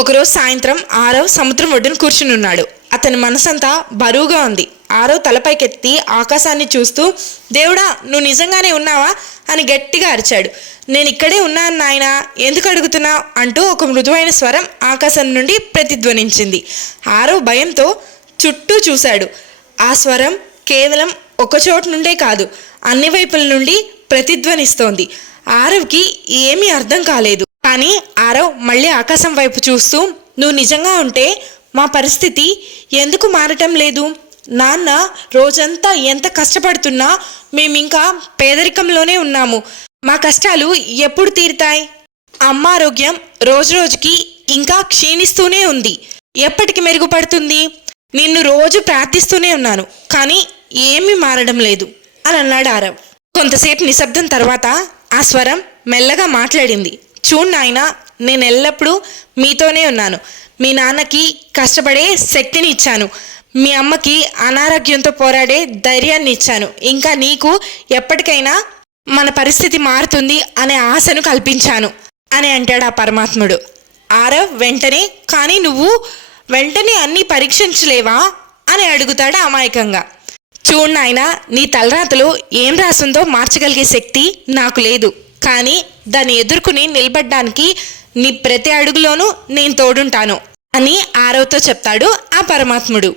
ఒకరోజు సాయంత్రం ఆరవ్ సముద్రం ఒడ్డున కూర్చుని ఉన్నాడు. అతని మనసంతా బరువుగా ఉంది. ఆరవ్ తలపైకెత్తి ఆకాశాన్ని చూస్తూ, దేవుడా, నువ్వు నిజంగానే ఉన్నావా అని గట్టిగా అరిచాడు. నేను ఇక్కడే ఉన్నాను నాయనా, ఎందుకు అడుగుతున్నావు అంటూ ఒక మృదువైన స్వరం ఆకాశం నుండి ప్రతిధ్వనించింది. ఆరవ్ భయంతో చుట్టూ చూశాడు. ఆ స్వరం కేవలం ఒక చోటు నుండే కాదు, అన్ని వైపుల నుండి ప్రతిధ్వనిస్తోంది. ఆరవ్కి ఏమీ అర్థం కాలేదు. కానీ ఆరవ్ మళ్ళీ ఆకాశం వైపు చూస్తూ, నువ్వు నిజంగా ఉంటే మా పరిస్థితి ఎందుకు మారటం లేదు? నాన్న రోజంతా ఎంత కష్టపడుతున్నా మేమింకా పేదరికంలోనే ఉన్నాము. మా కష్టాలు ఎప్పుడు తీరుతాయి? అమ్మ ఆరోగ్యం రోజురోజుకి ఇంకా క్షీణిస్తూనే ఉంది. ఎప్పటికి మెరుగుపడుతుంది? నిన్ను రోజు ప్రార్థిస్తూనే ఉన్నాను, కానీ ఏమీ మారడం లేదు అని అన్నాడు ఆరవ్. కొంతసేపు నిశ్శబ్దం తర్వాత ఆ స్వరం మెల్లగా మాట్లాడింది. చూడు నాయనా, నేను ఎల్లప్పుడూ మీతోనే ఉన్నాను. మీ నాన్నకి కష్టపడే శక్తిని ఇచ్చాను. మీ అమ్మకి అనారోగ్యంతో పోరాడే ధైర్యాన్ని ఇచ్చాను. ఇంకా నీకు ఎప్పటికైనా మన పరిస్థితి మారుతుంది అనే ఆశను కల్పించాను అని అంటాడు ఆ పరమాత్ముడు. ఆరవ్ వెంటనే, కానీ నువ్వు వెంటనే అన్నీ పరీక్షించలేవా అని అడుగుతాడు అమాయకంగా. చూడు నాయనా, నీ తలరాతలో ఏం రాసిందో మార్చగలిగే శక్తి నాకు లేదు. కానీ దాన్ని ఎదుర్కొని నిలబడ్డానికి నీ ప్రతి అడుగులోనూ నేను తోడుంటాను అని ఆరవ్తో చెప్తాడు ఆ పరమాత్ముడు.